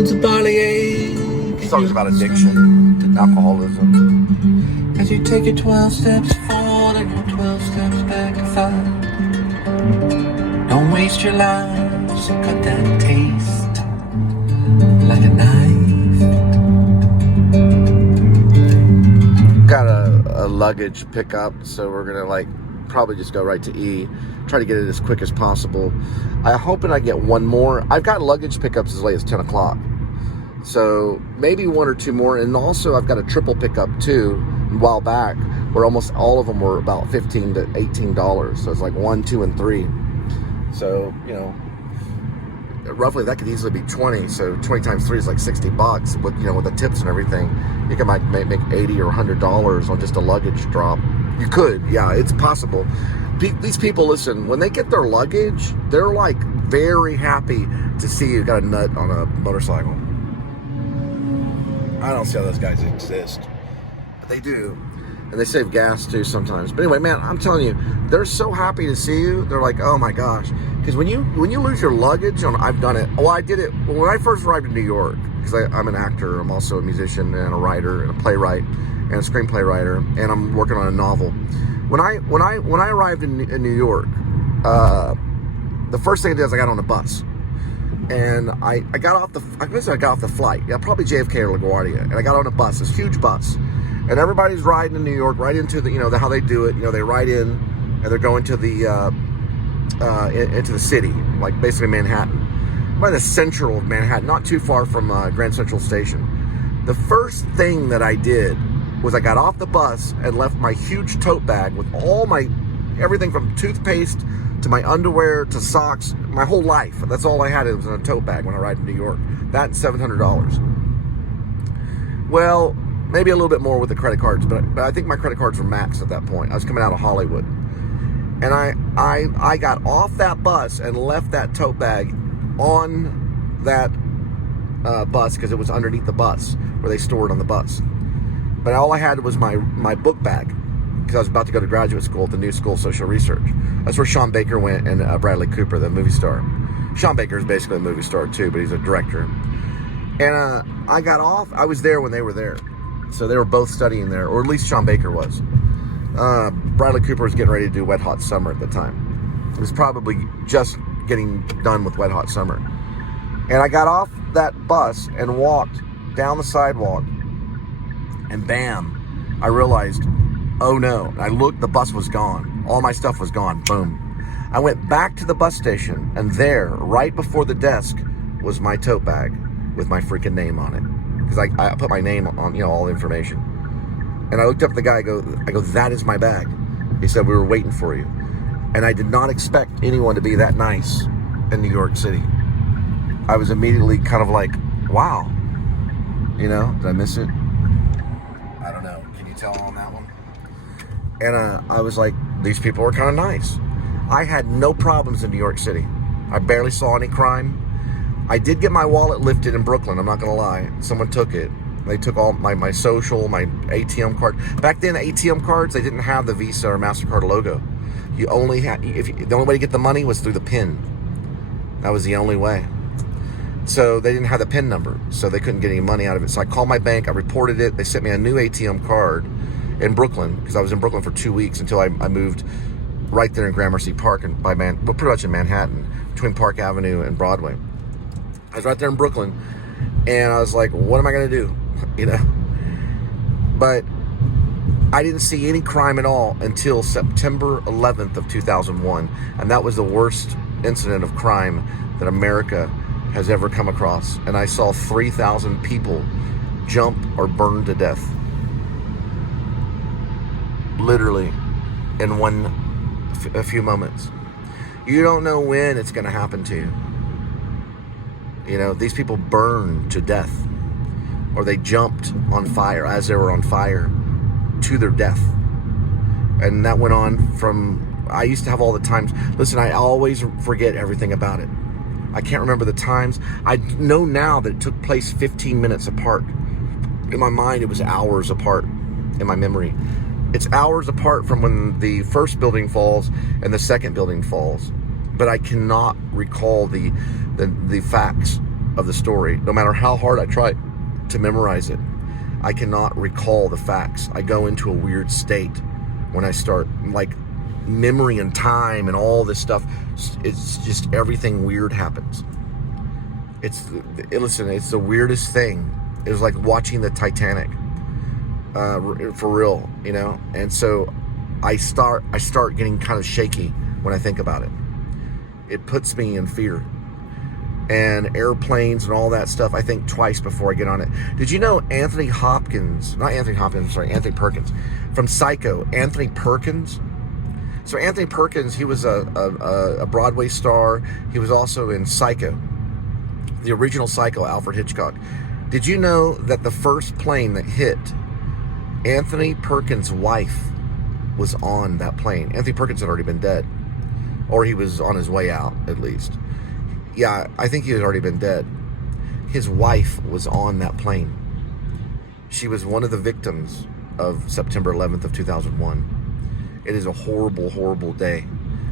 Once a body ache. Songs about addiction, alcoholism. As you take your 12 steps forward and your 12 steps back to 5. Don't waste your life, so cut that taste like a knife. Got a luggage pickup, so we're gonna probably just go right to E. Try to get it as quick as possible. I'm hoping I get one more. I've got luggage pickups as late as 10 o'clock. So maybe one or two more. And also I've got a triple pickup too a while back where almost all of them were about $15 to $18. So it's like 1, 2, and 3. So, roughly that could easily be 20. So 20 times 3 is like $60 with, with the tips and everything. You can make $80 or $100 on just a luggage drop. You could, yeah, it's possible. These people, listen, when they get their luggage, they're like very happy to see you got a nut on a motorcycle. I don't see how those guys exist, but they do. And they save gas too sometimes. But anyway, man, I'm telling you, they're so happy to see you. They're like, oh my gosh. Because when you lose your luggage, I've done it. Well, I did it when I first arrived in New York, because I'm an actor. I'm also a musician and a writer and a playwright and a screenplay writer, and I'm working on a novel. When I arrived in New York, the first thing I did is I got on a bus, and I got off the flight. Yeah, probably JFK or LaGuardia, and I got on a bus, this huge bus, and everybody's riding in New York right into the how they do it. They ride in and they're going to the into the city, like basically Manhattan, by the central of Manhattan, not too far from Grand Central Station. The first thing that I did was I got off the bus and left my huge tote bag with all my everything from toothpaste to my underwear to socks, my whole life. That's all I had. It was in a tote bag when I arrived in New York. That's $700. Well, maybe a little bit more with the credit cards, but I think my credit cards were maxed at that point. I was coming out of Hollywood. And I got off that bus and left that tote bag on that bus because it was underneath the bus where they stored on the bus. But all I had was my book bag because I was about to go to graduate school at the New School of Social Research. That's where Sean Baker went and Bradley Cooper, the movie star. Sean Baker is basically a movie star too, but he's a director. And I got off. I was there when they were there. So they were both studying there, or at least Sean Baker was. Bradley Cooper was getting ready to do Wet Hot Summer at the time. He was probably just getting done with Wet Hot Summer. And I got off that bus and walked down the sidewalk, and bam, I realized, oh no. I looked, the bus was gone. All my stuff was gone. Boom. I went back to the bus station, and there, right before the desk, was my tote bag with my freaking name on it. Because I put my name on, all the information. And I looked up at the guy, I go, that is my bag. He said, we were waiting for you. And I did not expect anyone to be that nice in New York City. I was immediately kind of like, wow. Did I miss it? I don't know. Can you tell on that one? And I was like, these people were kind of nice. I had no problems in New York City. I barely saw any crime. I did get my wallet lifted in Brooklyn, I'm not going to lie. Someone took it. They took all my social, my ATM card. Back then, ATM cards, they didn't have the Visa or MasterCard logo. You only had, the only way to get the money was through the PIN. That was the only way. So they didn't have the PIN number, so they couldn't get any money out of it. So I called my bank, I reported it. They sent me a new ATM card in Brooklyn, because I was in Brooklyn for 2 weeks until I moved right there in Gramercy Park, and pretty much in Manhattan, between Park Avenue and Broadway. I was right there in Brooklyn, and I was like, what am I going to do? But I didn't see any crime at all until September 11th of 2001. And that was the worst incident of crime that America has ever come across. And I saw 3,000 people jump or burn to death. Literally in a few moments. You don't know when it's going to happen to you. These people burned to death. Or they jumped on fire as they were on fire to their death. And that went on I used to have all the times. Listen, I always forget everything about it. I can't remember the times. I know now that it took place 15 minutes apart. In my mind, it was hours apart in my memory. It's hours apart from when the first building falls and the second building falls. But I cannot recall the facts. of the story. No matter how hard I try to memorize it, I cannot recall the facts. I go into a weird state when I start, like, memory and time and all this stuff. It's just everything weird happens. Listen, it's the weirdest thing. It was like watching the Titanic, for real, you know. And so I start getting kind of shaky when I think about it. It puts me in fear. And airplanes and all that stuff, I think twice before I get on it. Did you know Anthony Perkins from Psycho? Anthony Perkins. So Anthony Perkins, he was a Broadway star. He was also in Psycho, the original Psycho, Alfred Hitchcock. Did you know that the first plane that hit, Anthony Perkins' wife was on that plane? Anthony Perkins had already been dead, or he was on his way out at least. Yeah, I think he had already been dead. His wife was on that plane. She was one of the victims of September 11th of 2001. It is a horrible, horrible day.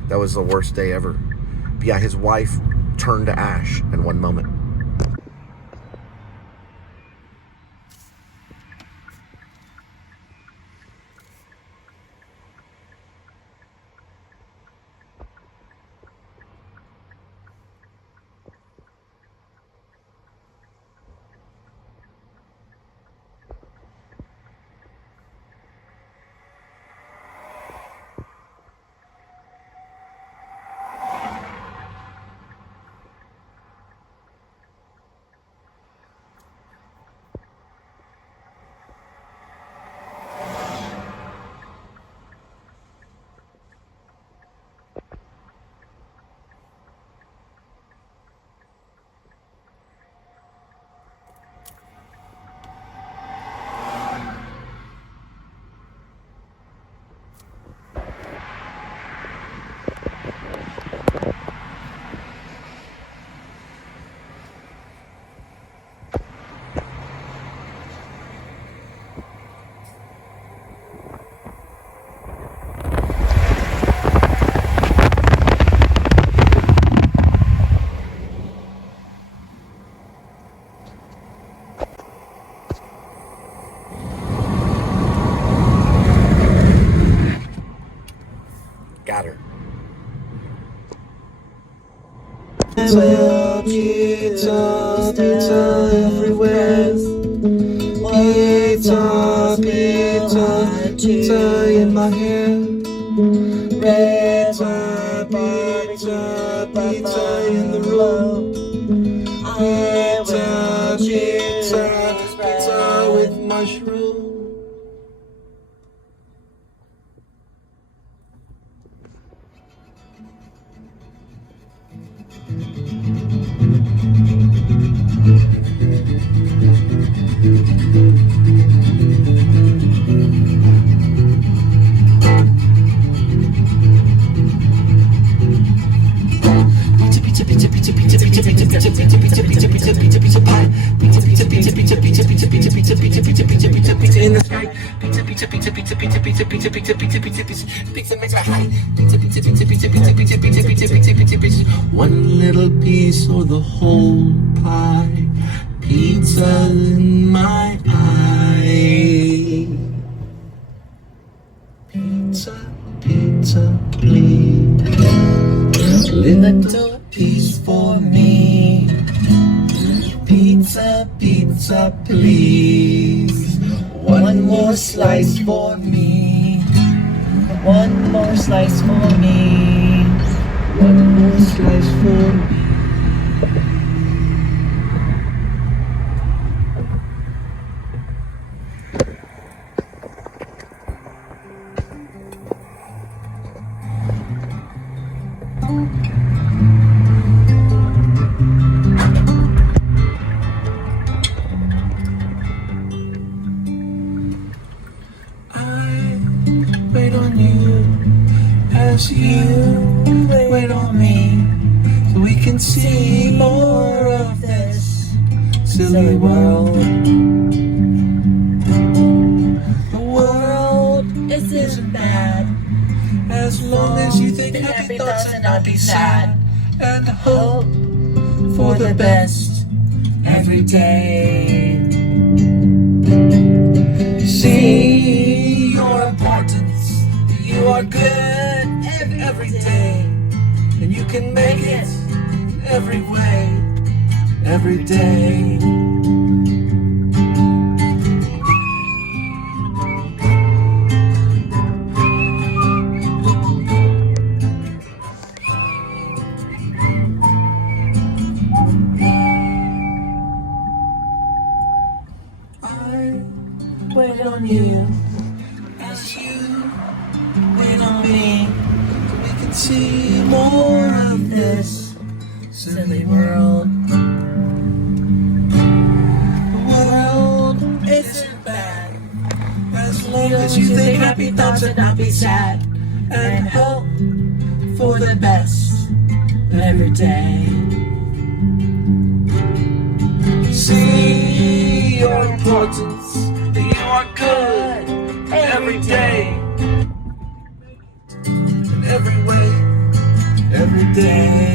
That was the worst day ever. But yeah, his wife turned to ash in one moment. Got her. Pizza, pizza everywhere. Pizza, pizza, pizza in my hair. Pizza, pizza, pizza in the room. Pizza, pizza, pizza with mushroom. In the sky, pizza, pizza, pizza, pizza, pizza, pizza, pizza, pizza, pizza, pizza, pizza, pizza makes my height. Pizza, pizza, pizza, pizza, pizza, pizza, pizza, pizza, pizza, pizza, pizza. One little piece or the whole pie. Pizza in my eye. Pizza, pizza, please. Little piece for me. Pizza, pizza, please. One more slice for me. One more slice for me. One more slice for me. Wait on you as you wait on me, so we can see more of this silly world. The world isn't bad as long as you think happy thoughts and not be sad, and hope for the best every day. See your importance. You are good every day, and you can make it every way, every day. I wait on you as you wait on me, so we can see more of this silly world. The world isn't bad as long as you think happy thoughts and not be sad, and hope for the best every day. See your importance, that you are good every day, in every way, every day.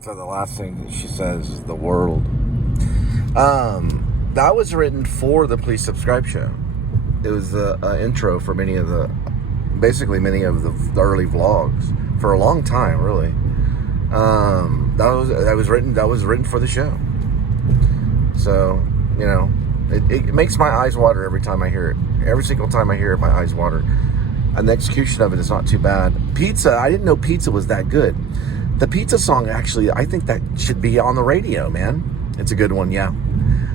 So the last thing that she says is the world. That was written for the Please Subscribe show. It was the intro for many of the early vlogs for a long time, really. That was written for the show. So, you know, it makes my eyes water every time I hear it. Every single time I hear it, my eyes water. And the execution of it is not too bad. Pizza, I didn't know pizza was that good. The pizza song, actually, I think that should be on the radio, man. It's a good one, yeah.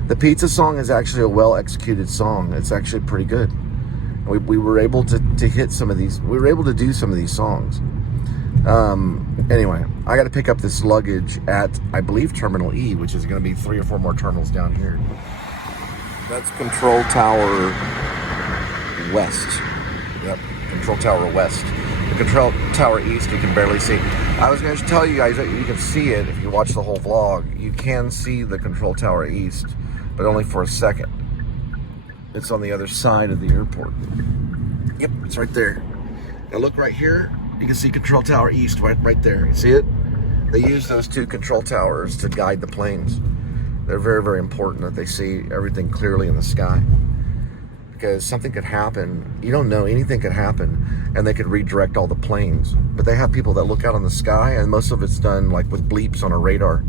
The pizza song is actually a well-executed song. It's actually pretty good. We were able to hit some of these. We were able to do some of these songs. Anyway, I got to pick up this luggage at, I believe, Terminal E, which is going to be 3 or 4 more terminals down here. That's Control Tower West. Yep, Control Tower West. The Control Tower East, you can barely see. I was going to tell you guys that you can see it if you watch the whole vlog. You can see the Control Tower East, but only for a second. It's on the other side of the airport. Yep, it's right there. Now look right here. You can see Control Tower East right there. You see it? They use those 2 control towers to guide the planes. They're very, very important that they see everything clearly in the sky. Because something could happen. You don't know, anything could happen, and they could redirect all the planes. But they have people that look out on the sky, and most of it's done like with bleeps on a radar.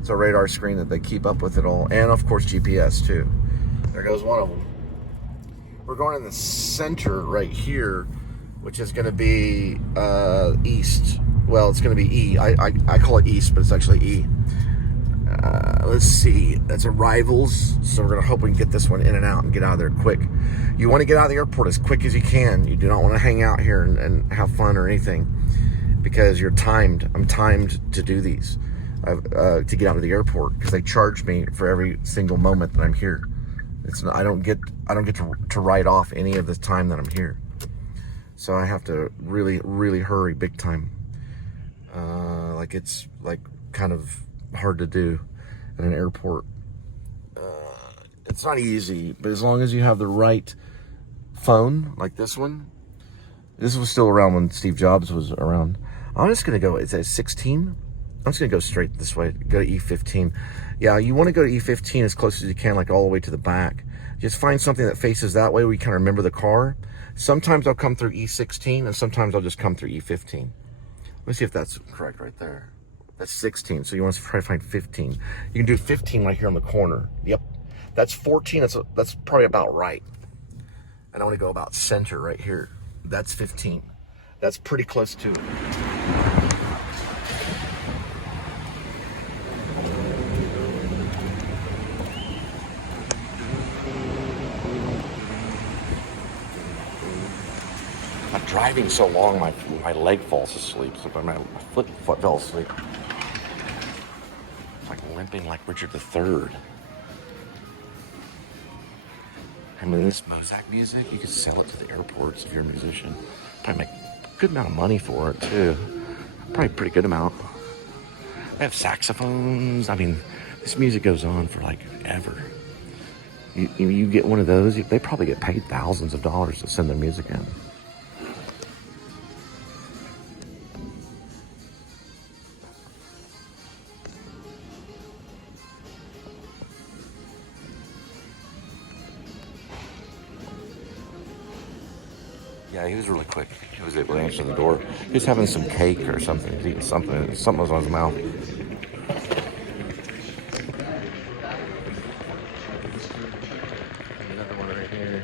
It's a radar screen that they keep up with it all. And of course GPS too. There goes one of them. We're going in the center right here, which is going to be east. Well, it's going to be E. I call it east, but it's actually E. Let's see. That's arrivals. So we're going to hope we can get this one in and out and get out of there quick. You want to get out of the airport as quick as you can. You do not want to hang out here and have fun or anything, because you're timed. I'm timed to do these, to get out of the airport, because they charge me for every single moment that I'm here. I don't get to write off any of the time that I'm here. So I have to really, really hurry big time. It's kind of hard to do at an airport. It's not easy, but as long as you have the right phone, like this one. This was still around when Steve Jobs was around. I'm just gonna go, it's at 16. I'm just gonna go straight this way, go to E15. Yeah, you wanna go to E15 as close as you can, like all the way to the back. Just find something that faces that way where you kind of remember the car. Sometimes I'll come through E16, and sometimes I'll just come through E15. Let me see if that's correct right there. That's 16, so you want to try to find 15. You can do 15 right here on the corner. Yep, that's 14, that's probably about right. And I want to go about center right here. That's 15. That's pretty close to it. I'm driving so long, my leg falls asleep. So my foot fell asleep. scrimping like Richard III. I mean, this Mozart music, you could sell it to the airports if you're a musician. Probably make a good amount of money for it, too. Probably a pretty good amount. They have saxophones. I mean, this music goes on for like ever. You get one of those, they probably get paid thousands of dollars to send their music in. Yeah, he was really quick. He was able to answer the door. He was having some cake or something. He was eating something. Something was on his mouth. Another one right here.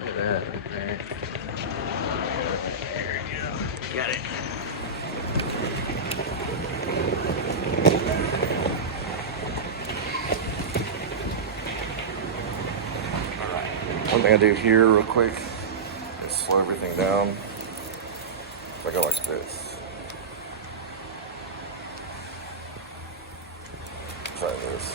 Look at that right there. There you go. Got it. All right. One thing I do here real quick. Slow everything down. So I go like this. Try this.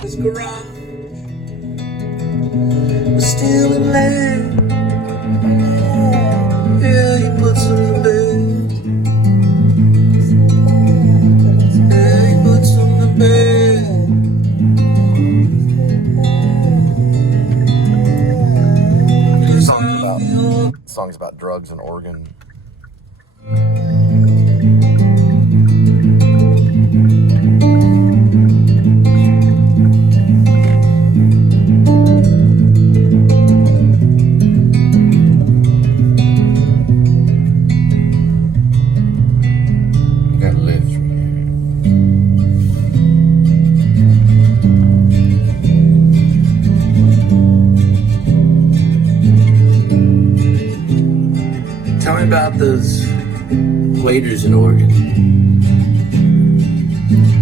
His garage was still in land. Yeah, he puts him to bed. Yeah, he puts him to bed. Songs about drugs and Oregon. Tell me about those waiters in Oregon.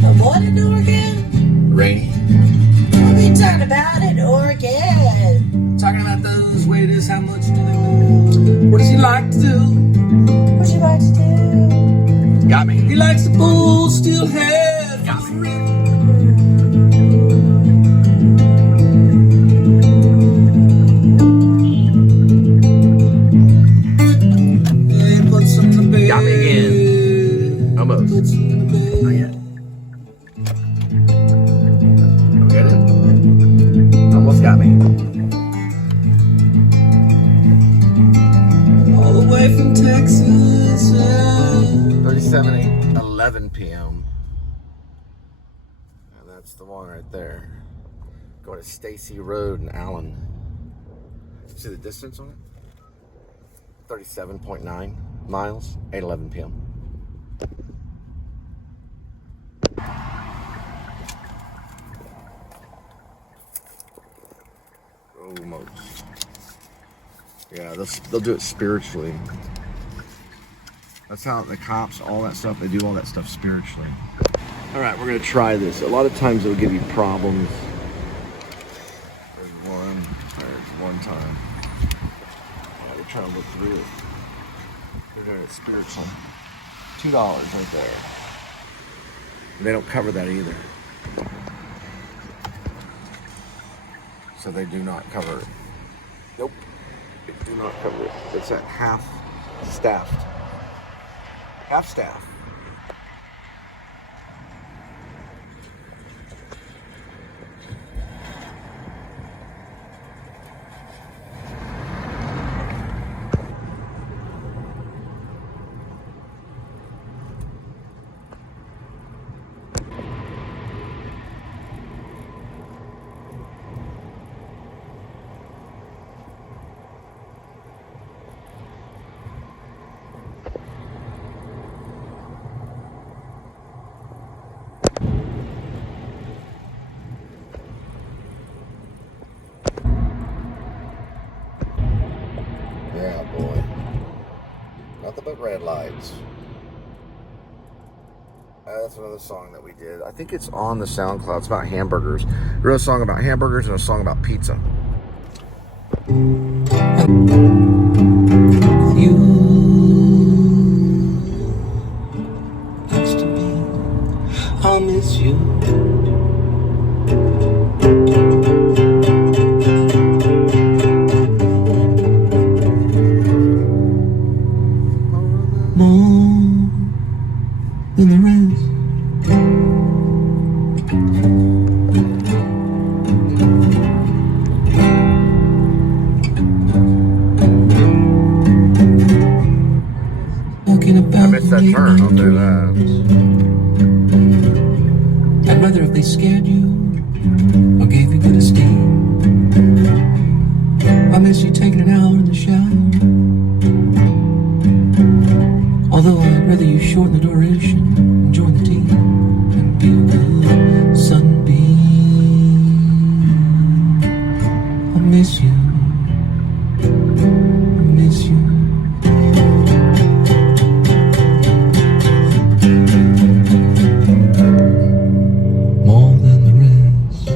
The what in Oregon? Rainy. What are you talking about in Oregon? Talking about those waiters, how much do they make? What does he like to do? What do you like to do? Got me. He likes to pull steel head. Got me. Got me again. Almost. Not yet. Don't get it. Almost got me. All the way from Texas. 37:11 p.m. And that's the one right there. Going to Stacy Road in Allen. See the distance on it? 37.9 miles, 8:11 p.m. Oh, most. Yeah, they'll do it spiritually. That's how the cops, all that stuff, they do all that stuff spiritually. All right, we're gonna try this. A lot of times it'll give you problems. There's one time. Yeah, we're trying to look through it. They're doing it spiritually. $2 right there. They don't cover that either. So they do not cover it. Nope. They do not cover it. It's at half staffed. Half staff. nothing but red lights. That's another song that we did. I think it's on the SoundCloud. It's about hamburgers. We wrote a song about hamburgers and a song about pizza. You used to be, I'll miss you. More than the rest. Talking about I missed that turn. I'll do that. I'd rather if they scared you or gave you good esteem. I miss you taking an hour in the shower. Although I'd rather you shorten the duration and join the team and be a good sunbeam. I miss you. I miss you. More than the rest.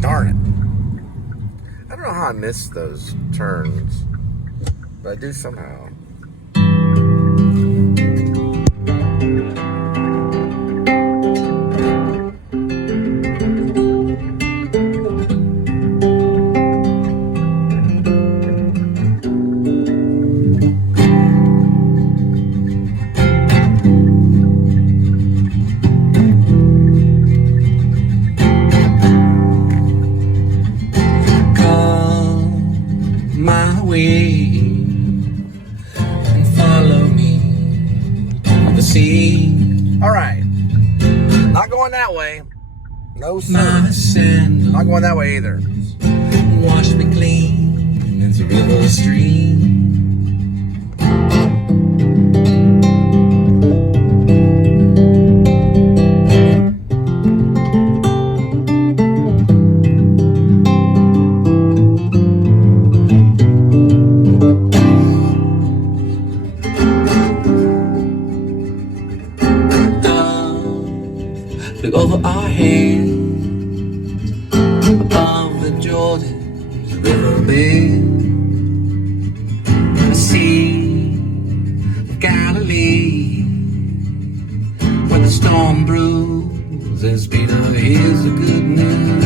Darn it. I don't know how I missed those turns, but I do somehow. Come my way and follow me to the sea. All right. Not going that way. No, My sir. sandals Not going that way either. wash me clean as a river stream. Look over our heads, above the Jordan riverbed, the Sea of Galilee, where the storm brews as Peter hears the good news.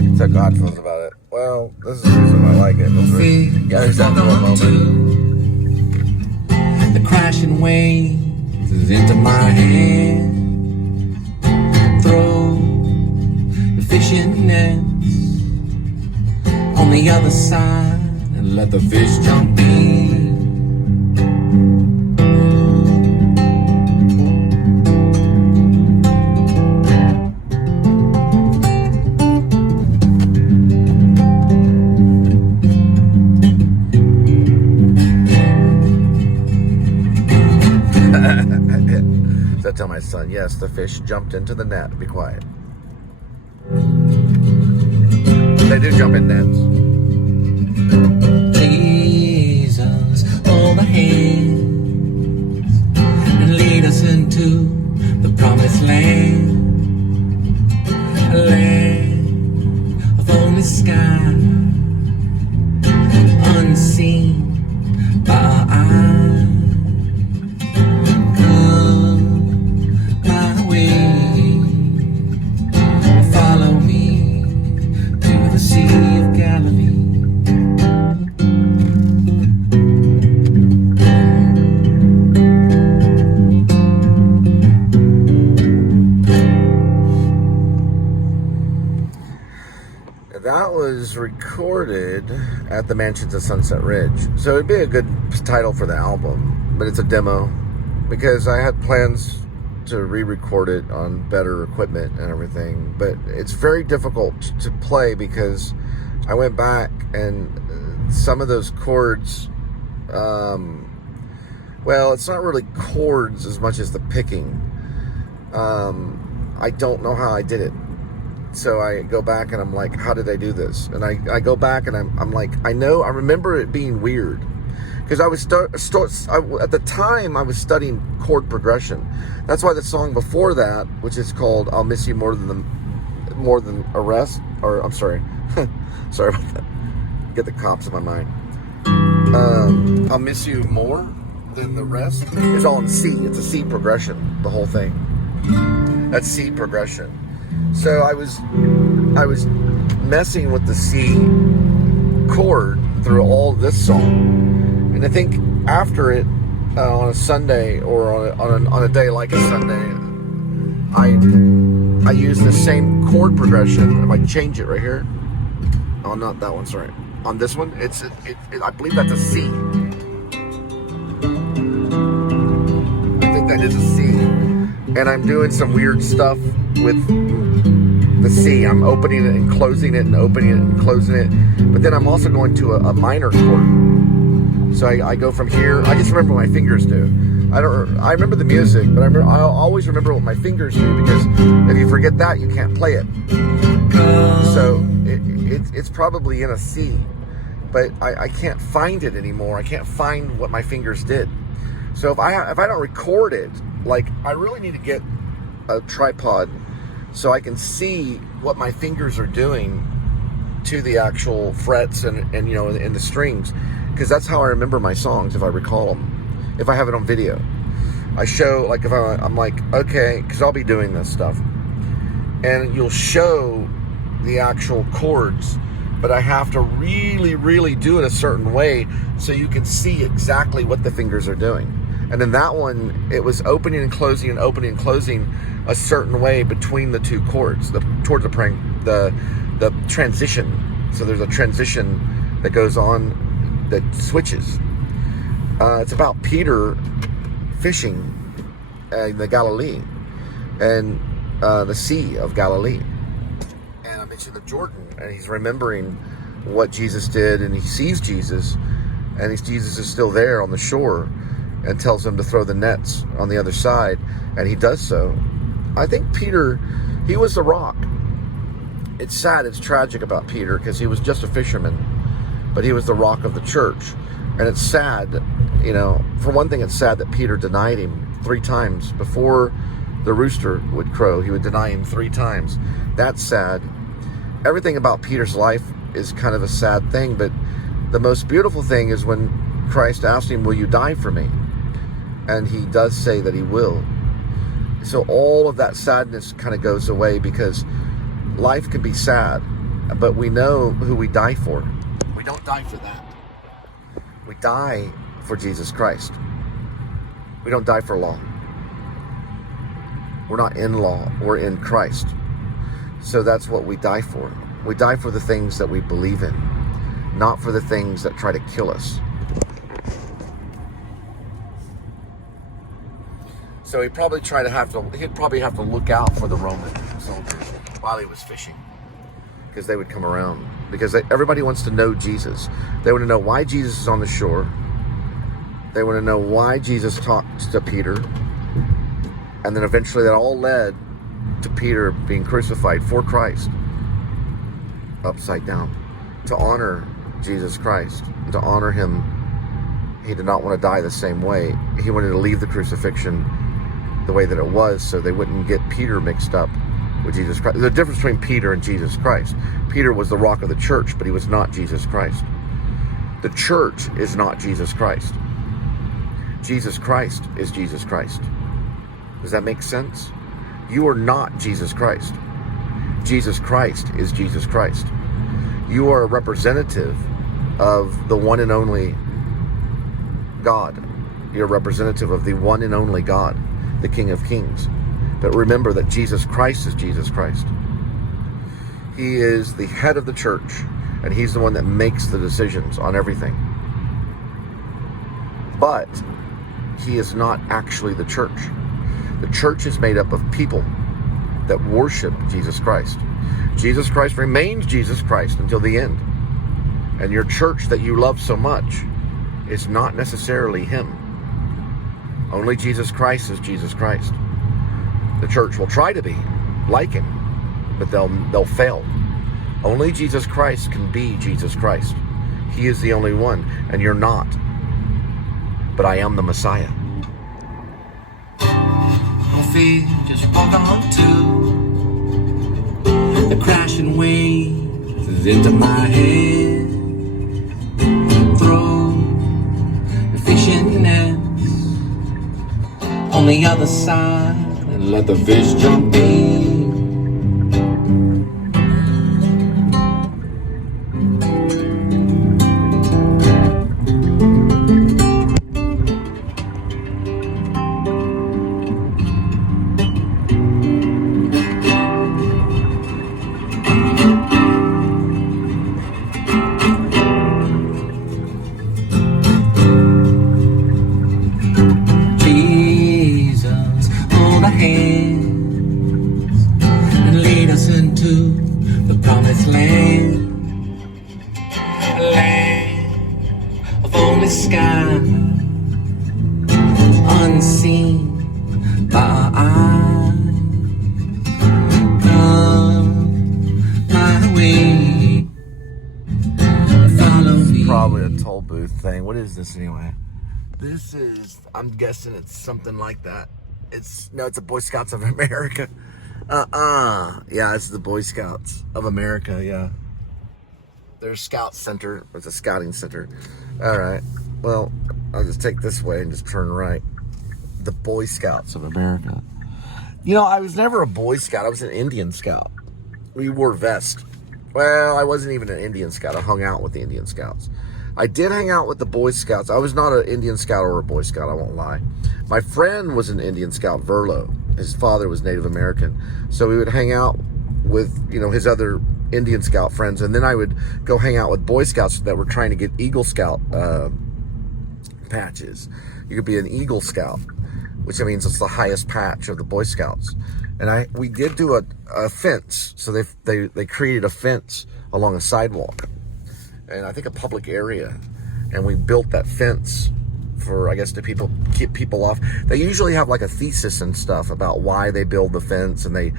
That's how God feels about it. Well, this is the reason I like it. Yeah, there's that for a moment. The crashing waves is into my hand. Throw the fishing nets on the other side and let the fish jump in. So I tell my son, yes, the fish jumped into the net. Be quiet. They do jump in nets. Jesus, hold the hands and lead us into the promised land, a land of only sky, unseen by our eyes. Come my way, follow me to the Sea of Galilee. was recorded at the Mansions of Sunset Ridge. So it'd be a good title for the album, but it's a demo because I had plans to re-record it on better equipment and everything. But it's very difficult to play because I went back and some of those chords, well, it's not really chords as much as the picking. I don't know how I did it. So I go back and I'm like, how did I do this? And I go back and I'm like, I remember it being weird. Because I was at the time I was studying chord progression. That's why the song before that, which is called "I'll Miss You More Than a Rest," or I'm sorry, sorry about that. Get the cops in my mind. "I'll Miss You More Than the Rest" is all in C. It's a C progression. The whole thing. That's C progression. So I was messing with the C chord through all this song. And I think after it, on a Sunday or on a day like a Sunday, I use the same chord progression. If I change it right here, oh, not that one, sorry. On this one, I believe that's a C. I think that is a C. And I'm doing some weird stuff with the C. I'm opening it and closing it and opening it and closing it. But then I'm also going to a minor chord. So I go from here. I just remember what my fingers do. I remember the music, but I always remember what my fingers do, because if you forget that, you can't play it. So it's probably in a C, but I can't find it anymore. I can't find what my fingers did. So if I don't record it, like, I really need to get a tripod so I can see what my fingers are doing to the actual frets and the strings. Because that's how I remember my songs, if I recall them. If I have it on video, I show, like, if I'm like, okay, because I'll be doing this stuff, and you'll show the actual chords, but I have to really, really do it a certain way so you can see exactly what the fingers are doing. And then that one, it was opening and closing and opening and closing a certain way between the two chords, towards the transition. So there's a transition that goes on, that switches. It's about Peter fishing in the Galilee and the Sea of Galilee. And I mentioned the Jordan, and he's remembering what Jesus did, and he sees Jesus, and Jesus is still there on the shore and tells him to throw the nets on the other side, and he does so. I think Peter, he was the rock. It's sad, it's tragic about Peter, because he was just a fisherman, but he was the rock of the church. And it's sad, for one thing, it's sad that Peter denied him 3 times. Before the rooster would crow, he would deny him 3 times. That's sad. Everything about Peter's life is kind of a sad thing, but the most beautiful thing is when Christ asked him, "Will you die for me?" And he does say that he will. So all of that sadness kind of goes away, because life can be sad, but we know who we die for. We don't die for that. We die for Jesus Christ. We don't die for law. We're not in law, we're in Christ. So that's what we die for. We die for the things that we believe in, not for the things that try to kill us. So he'd probably have to look out for the Roman soldiers while he was fishing, because they would come around. Because everybody wants to know Jesus. They want to know why Jesus is on the shore. They want to know why Jesus talked to Peter. And then eventually that all led to Peter being crucified for Christ, upside down, to honor Jesus Christ, to honor him. He did not want to die the same way. He wanted to leave the crucifixion the way that it was, so they wouldn't get Peter mixed up with Jesus Christ. There's a difference between Peter and Jesus Christ. Peter was the rock of the church, but he was not Jesus Christ. The church is not Jesus Christ. Jesus Christ is Jesus Christ. Does that make sense? You are not Jesus Christ. Jesus Christ is Jesus Christ. You are a representative of the one and only God. You're a representative of the one and only God, the King of Kings. But remember that Jesus Christ is Jesus Christ. He is the head of the church, and he's the one that makes the decisions on everything. But he is not actually the church. The church is made up of people that worship Jesus Christ. Jesus Christ remains Jesus Christ until the end. And your church that you love so much is not necessarily him. Only Jesus Christ is Jesus Christ. The church will try to be like him, but they'll fail. Only Jesus Christ can be Jesus Christ. He is the only one, and you're not. But I am the Messiah. Don't fear, just walk on to the crashing waves into my head. Throw the fishing nets on the other side and let the fish jump in. Unseen by our eyes, come my way, follow me. Probably a toll booth thing. What is this anyway? This is, I'm guessing it's something like that. It's a Boy Scouts of America. Yeah, it's the Boy Scouts of America, yeah. There's Scout Center. It's a scouting center. All right. Well, I'll just take this way and just turn right. The Boy Scouts of America. You know, I was never a Boy Scout. I was an Indian Scout. We wore vests. Well, I wasn't even an Indian Scout. I hung out with the Indian Scouts. I did hang out with the Boy Scouts. I was not an Indian Scout or a Boy Scout, I won't lie. My friend was an Indian Scout, Verlo. His father was Native American. So we would hang out with, his other Indian Scout friends. And then I would go hang out with Boy Scouts that were trying to get Eagle Scout patches. You could be an Eagle Scout, which means it's the highest patch of the Boy Scouts. And we did do a fence. So they created a fence along a sidewalk, and I think a public area. And we built that fence for, I guess, to keep people off. They usually have like a thesis and stuff about why they build the fence, and they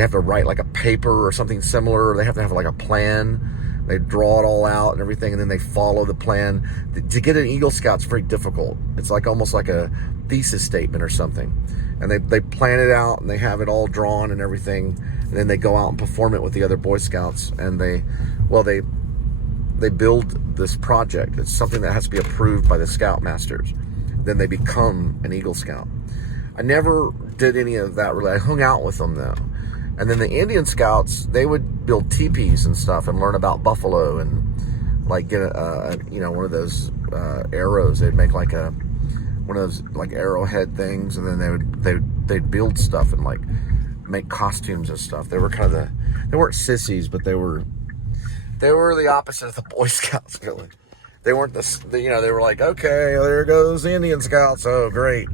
have to write like a paper or something similar. Or they have to have like a plan. They draw it all out and everything, and then they follow the plan. To get an Eagle Scout's very difficult. It's like almost like a thesis statement or something. And they plan it out, and they have it all drawn and everything, and then they go out and perform it with the other Boy Scouts, and they build this project. It's something that has to be approved by the Scoutmasters. Then they become an Eagle Scout. I never did any of that really. I hung out with them though. And then the Indian Scouts, they would build teepees and stuff and learn about buffalo and like get one of those arrows. They'd make like one of those like arrowhead things, and then they'd build stuff and like make costumes and stuff. They were they weren't sissies, but they were the opposite of the Boy Scouts, really. They weren't they were like, okay, there goes the Indian Scouts. Oh, great.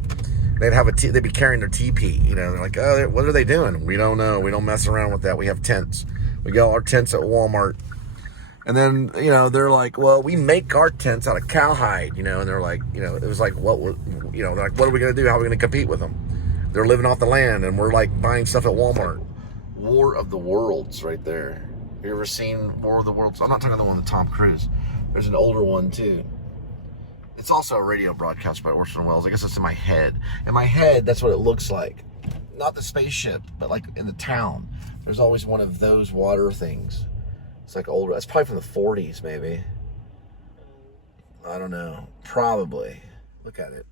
They'd be carrying their teepee, they're like, oh, what are they doing? We don't know. We don't mess around with that. We have tents. We got our tents at Walmart. And then, they're like, well, we make our tents out of cowhide, and they're like, it was like, they're like, what are we going to do? How are we going to compete with them? They're living off the land, and we're like buying stuff at Walmart. War of the Worlds right there. You ever seen War of the Worlds? I'm not talking about the one with Tom Cruise. There's an older one too. It's also a radio broadcast by Orson Welles. I guess it's in my head. In my head, that's what it looks like. Not the spaceship, but like in the town. There's always one of those water things. It's like older. It's probably from the 40s, maybe. I don't know. Probably. Look at it.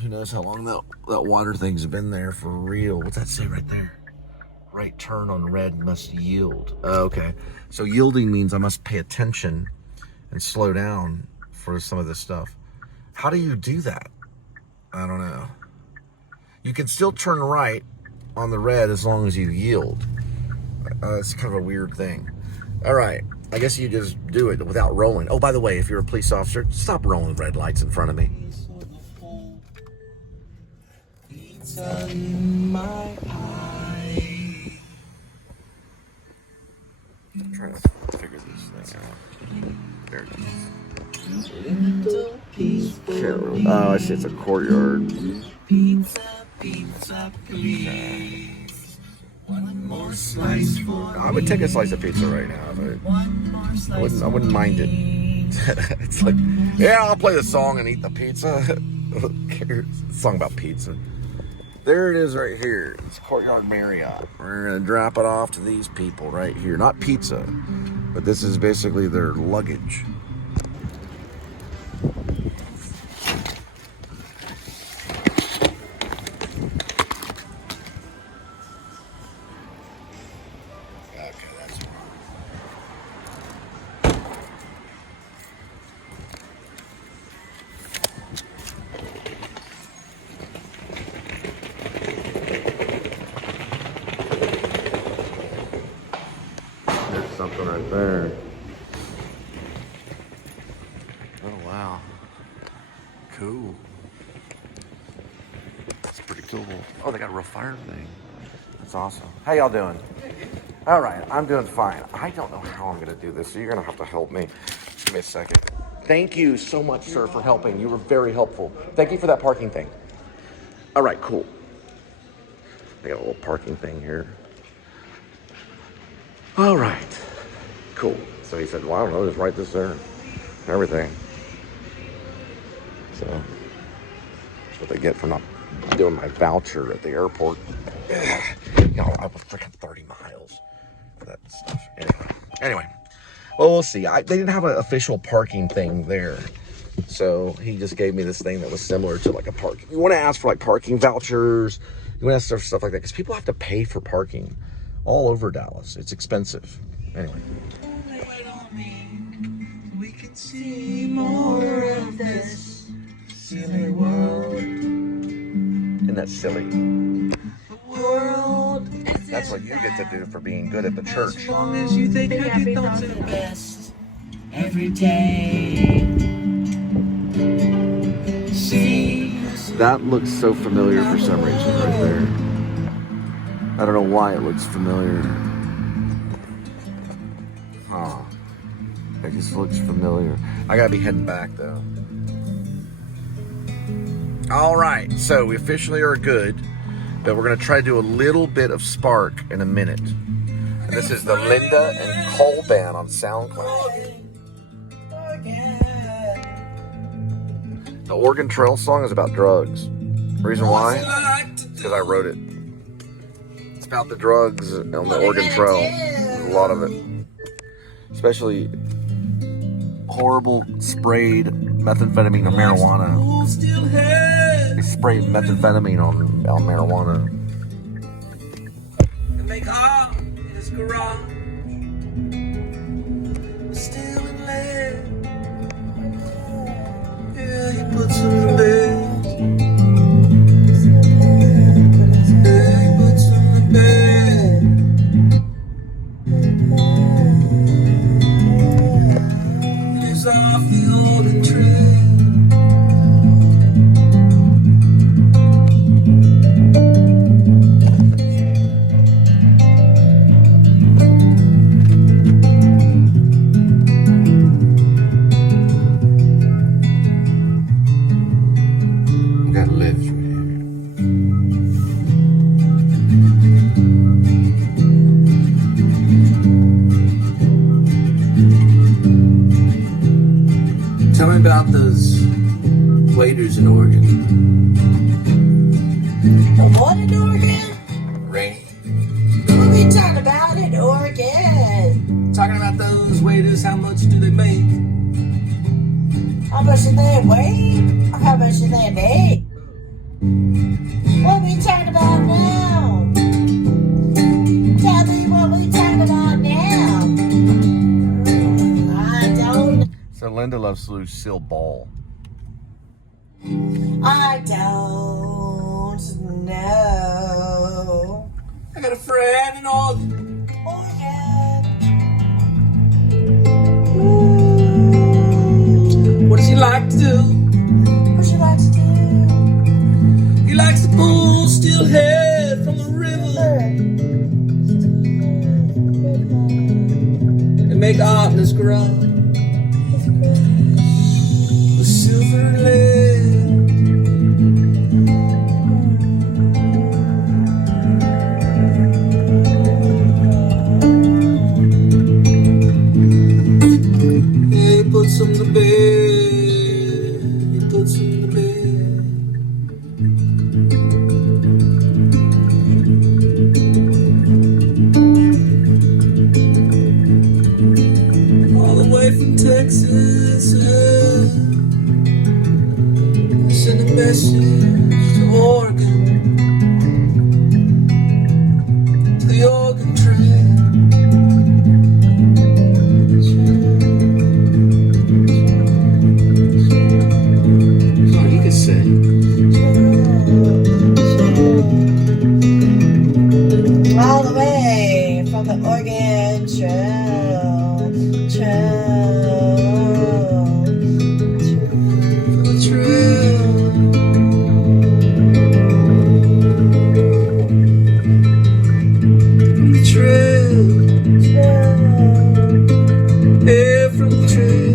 Who knows how long that water thing's been there for real. What's that say right there? Right turn on red must yield. Okay. So yielding means I must pay attention and slow down for some of this stuff. How do you do that? I don't know. You can still turn right on the red as long as you yield. It's kind of a weird thing. All right. I guess you just do it without rolling. Oh, by the way, if you're a police officer, stop rolling red lights in front of me. Pizza in my eye. I'm trying to figure this thing out. There it is. Oh, I see. It's a courtyard. Pizza, pizza, please. One more slice for I would take a slice of pizza right now, but one more slice. I wouldn't mind it. It's like, yeah, I'll play the song and eat the pizza. Who cares? It's a song about pizza. There it is right here. It's Courtyard Marriott. We're going to drop it off to these people right here. Not pizza, but this is basically their luggage. Okay, that's wrong. There's something right there. Oh, wow. Cool. That's pretty cool. Oh, they got a real fire thing. That's awesome. How y'all doing? All right, I'm doing fine. I don't know how I'm going to do this, so you're going to have to help me. Just give me a second. Thank you so much, sir, for helping. You were very helpful. Thank you for that parking thing. All right, cool. I got a little parking thing here. All right, cool. So he said, well, I don't know, just write this there and everything. So that's what they get for not doing my voucher at the airport. Y'all, I was freaking 30 miles for that stuff. Anyway, well, we'll see. They didn't have an official parking thing there. So he just gave me this thing that was similar to like a park. You want to ask for like parking vouchers. You want to ask for stuff like that because people have to pay for parking all over Dallas. It's expensive. Anyway. Wait on me. We can see more of this silly world. Isn't that silly? The world is That's what you get to do for being good at the church. as long as you think of your thoughts are the best every day. See, That looks so familiar for some reason right there. I don't know why it looks familiar. Huh. It just looks familiar. I gotta be heading back though. All right, so we officially are good, but we're gonna try to do a little bit of Spark in a minute. And this is the Linda and Cole band on SoundCloud. The Oregon Trail song is about drugs. Reason why? Because I wrote it. It's about the drugs on the Oregon Trail. There's a lot of it. Especially horrible sprayed methamphetamine or marijuana. They sprayed methamphetamine on marijuana. and make art in his garage. Still in lead. Yeah, he puts him in bed. Yeah, he puts him in bed. Lives off the Oregon Trail. Gotta live through here. Tell me about those waiters in Oregon. The what in Oregon? Rainy. What are we talking about in Oregon? Talking about those waiters, how much do they make? How much do they weigh? Or how much do they make? What are we talking about now? Tell me what we talking about now. I don't. So Linda loves Lucille Ball. I don't know. I got a friend in Oregon. Oregon. Full still head from the river and make oddness grow with silver and lead. Yeah, he puts them to bed. He puts them to bed. All the way from Texas, send a message to Oregon, to the Oregon Trail. Oh, you could sing. All the way from the Oregon Trail. The trail. The trail. Yeah, from the trail.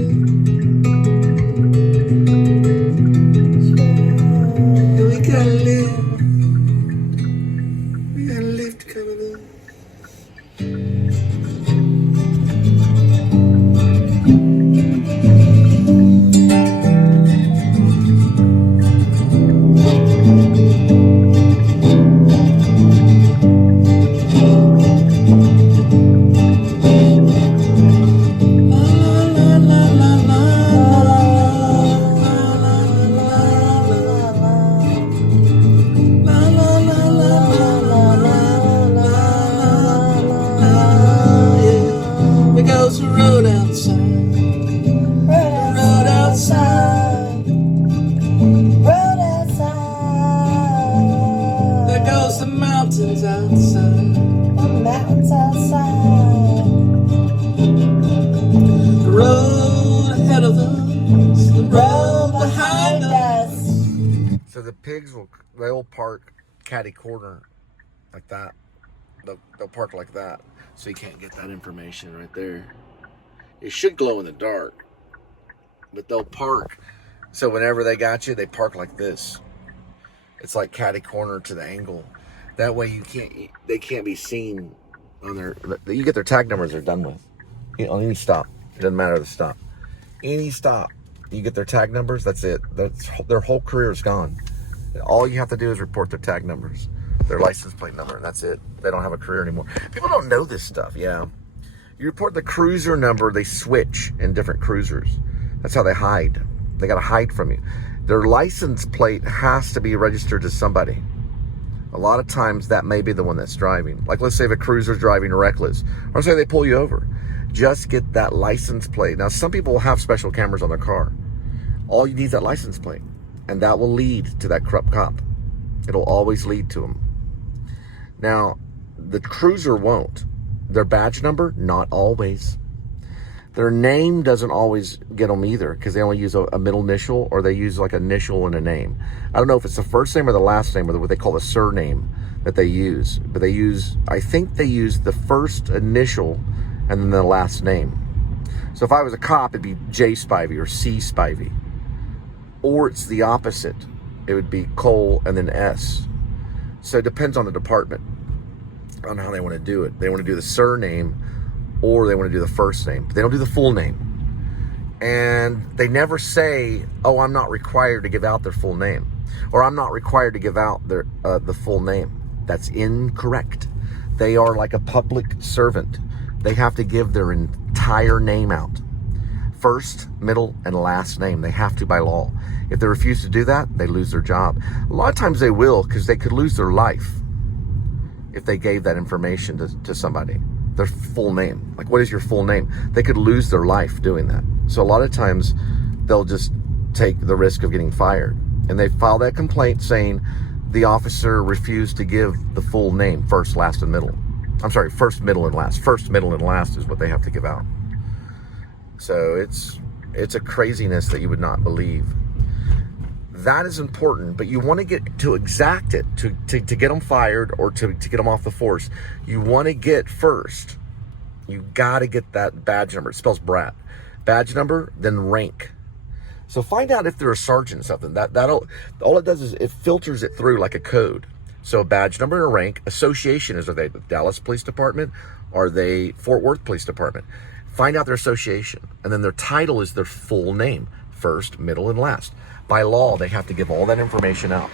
Yeah, we gotta live. We got a lift coming up. There goes the road outside. Road outside. Road outside. There goes the mountains outside. The mountains outside. The road ahead of us. The road behind us. So the pigs they'll park catty corner like that. They'll park like that, so you can't get that information right there. It should glow in the dark, but they'll park. So whenever they got you, they park like this. It's like catty corner to the angle. That way they can't be seen on their. You get their tag numbers, they're done with. On any stop, it doesn't matter the stop. Any stop, you get their tag numbers. That's it. Their whole career is gone. All you have to do is report their tag numbers, their license plate number, and that's it. They don't have a career anymore. People don't know this stuff. Yeah, you report the cruiser number, they switch in different cruisers. That's how they hide. They got to hide from you. Their license plate has to be registered to somebody. A lot of times that may be the one that's driving. Like let's say if a cruiser's driving reckless, or say they pull you over, just get that license plate. Now some people will have special cameras on their car. All you need is that license plate, and that will lead to that corrupt cop. It'll always lead to them. Now, the cruiser won't. Their badge number, not always. Their name doesn't always get them either, because they only use a middle initial, or they use like an initial and a name. I don't know if it's the first name or the last name, or what they call the surname that they use. But I think they use the first initial and then the last name. So if I was a cop, it'd be J Spivey or C Spivey. Or it's the opposite. It would be Cole and then S. So it depends on the department on how they want to do it. They want to do the surname or they want to do the first name. But they don't do the full name. And they never say, oh, I'm not required to give out their full name. Or I'm not required to give out their the full name. That's incorrect. They are like a public servant. They have to give their entire name out. First, middle, and last name. They have to by law. If they refuse to do that, they lose their job. A lot of times they will, because they could lose their life if they gave that information to somebody. Their full name. Like, what is your full name? They could lose their life doing that. So a lot of times they'll just take the risk of getting fired. And they file that complaint saying the officer refused to give the full name, first, last, and middle. I'm sorry, first, middle, and last. First, middle, and last is what they have to give out. So it's a craziness that you would not believe. That is important, but you want to get to exact it to get them fired or to get them off the force. You want to get first. You got to get that badge number. It spells brat. Badge number, then rank. So find out if they're a sergeant or something. That'll all it does is it filters it through like a code. So a badge number and a rank. Association is, are they the Dallas Police Department? Are they Fort Worth Police Department? Find out their association, and then their title is their full name, first, middle, and last. By law, they have to give all that information out.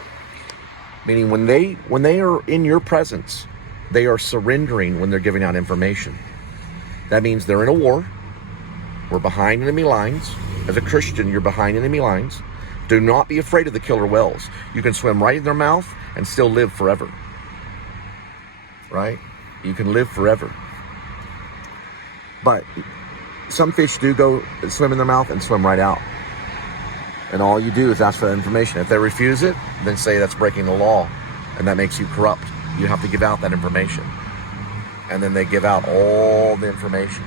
Meaning when they are in your presence, they are surrendering when they're giving out information. That means they're in a war. We're behind enemy lines. As a Christian, you're behind enemy lines. Do not be afraid of the killer whales. You can swim right in their mouth and still live forever. Right? You can live forever. But some fish do go swim in their mouth and swim right out. And all you do is ask for that information. If they refuse it, then say that's breaking the law, and that makes you corrupt. You have to give out that information. And then they give out all the information.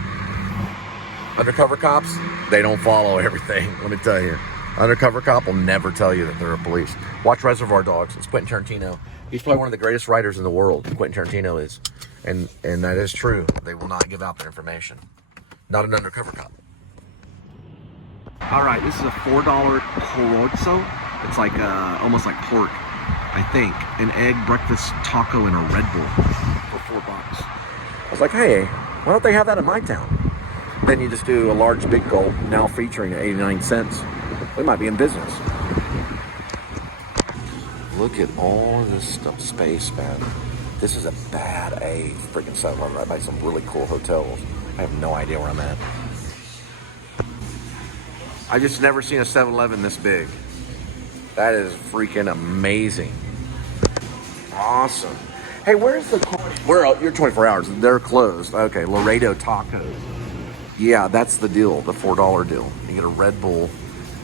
Undercover cops, they don't follow everything, let me tell you. Undercover cop will never tell you that they're a police. Watch Reservoir Dogs. It's Quentin Tarantino. He's probably one of the greatest writers in the world. Quentin Tarantino is. And that is true. They will not give out their information. Not an undercover cop. All right, this is a $4 chorizo. It's like almost like pork, I think. An egg breakfast taco and a Red Bull for $4. I was like, hey, why don't they have that in my town? Then you just do a large big gulp, now featuring 89 cents. We might be in business. Look at all of this stuff, space, man. This is a bad A freaking 7-Eleven right by some really cool hotels. I have no idea where I'm at. I just never seen a 7-Eleven this big. That is freaking amazing. Awesome. Hey, where's the... You're 24 hours. They're closed. Okay, Laredo Tacos. Yeah, that's the deal, the $4 deal. You get a Red Bull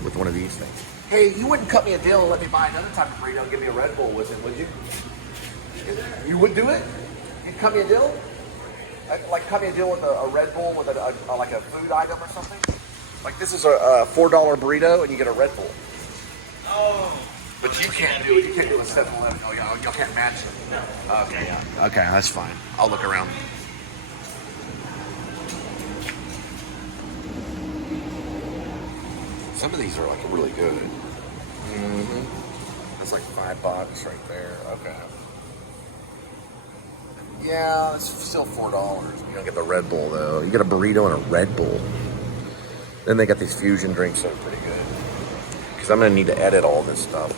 with one of these things. Hey, you wouldn't cut me a deal and let me buy another type of burrito and give me a Red Bull with it, would you? You would do it? You'd cut me a deal? Like cut me a deal with a Red Bull with like a food item or something? Like this is a $4 burrito and you get a Red Bull. Oh. But you can't do it. You can't do a 7-Eleven. Oh, y'all can't match it. No. Okay, yeah. Okay, that's fine. I'll look around. Some of these are like really good. Mm-hmm. That's like $5 right there. Okay. Yeah, it's still $4. You don't get the Red Bull though. You get a burrito and a Red Bull. Then they got these fusion drinks that are pretty good. Because I'm gonna need to edit all this stuff.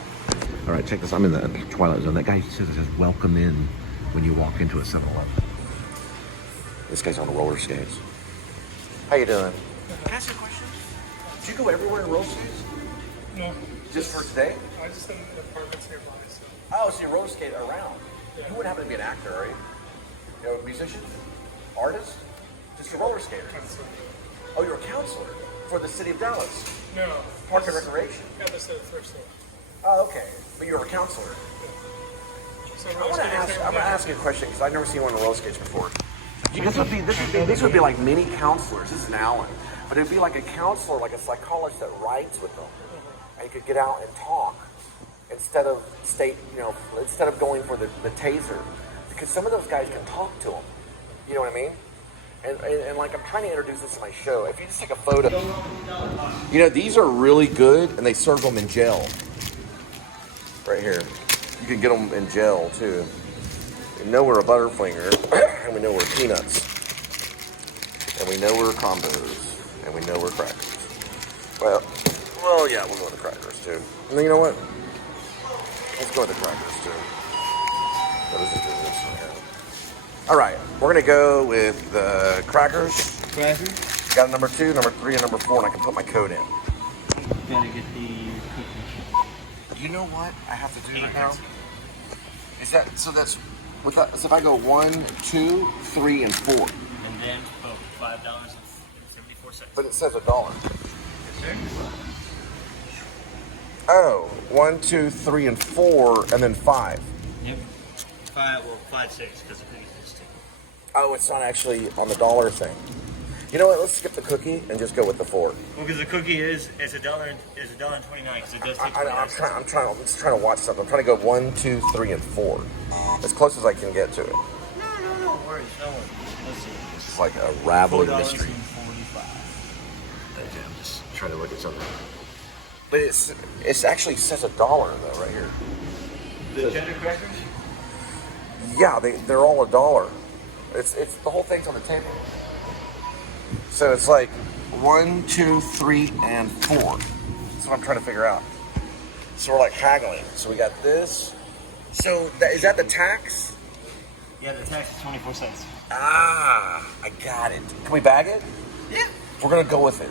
All right, check this. I'm in the Twilight Zone. That guy says it says "Welcome in" when you walk into a 7-Eleven. This guy's on roller skates. How you doing? Can I ask you a question? Did you go everywhere in roller skates? No. Just for today? I just in apartments nearby, so. Oh, so you roller skate around. Yeah. You wouldn't happen to be an actor, are you? You're a musician? Artist? Just a roller skater? Counselor. Oh, you're a counselor for the city of Dallas? No. Park and Recreation? Yeah, this is the first one. Oh, okay. But you're a counselor. So I'm gonna ask you a question because I've never seen one of the roller skates before. This would be like mini counselors. This is an Allen, but it'd be like a counselor, like a psychologist that rides with them, and you could get out and talk instead of instead of going for the taser, because some of those guys can talk to them. You know what I mean? And like I'm trying to introduce this to my show. If you just take a photo, these are really good, and they serve them in gel. Right here, you can get them in gel too. We know we're a Butterfinger, and we know we're peanuts, and we know we're combos, and we know we're crackers. Well, yeah, we'll go with the crackers too. And then you know what? Let's go with the crackers too. So let's just do this one here. All right, we're gonna go with the crackers. Crackers? Got a number 2, number 3, and number 4, and I can put my code in. Gotta get the cookie. You know what I have to do right now? Is that so? That's with that. So if I go 1, 2, 3, and 4, And then $5.74. but it says $1. Yes, sir. Oh, 1, 2, 3, and 4, and then 5. Yep. 5, 6, because the cookies is 2. Oh, it's not actually on the dollar thing. You know what? Let's skip the cookie and just go with the 4. Well, because the cookie is $1.29 because it does take. I'm trying to watch something. I'm trying to go 1, 2, 3, and 4, as close as I can get to it. No worries. Let's see. It's like a rattling $4.45. mystery. Okay, I'm just trying to look at something. But it's actually says $1 though right here. The cheddar crackers? Yeah, they're all $1. It's the whole thing's on the table. So it's like 1, 2, 3, and 4. That's what I'm trying to figure out. So we're like haggling. So we got this. So is that the tax? Yeah, the tax is 24 cents. Ah, I got it. Can we bag it? Yeah. We're gonna go with it.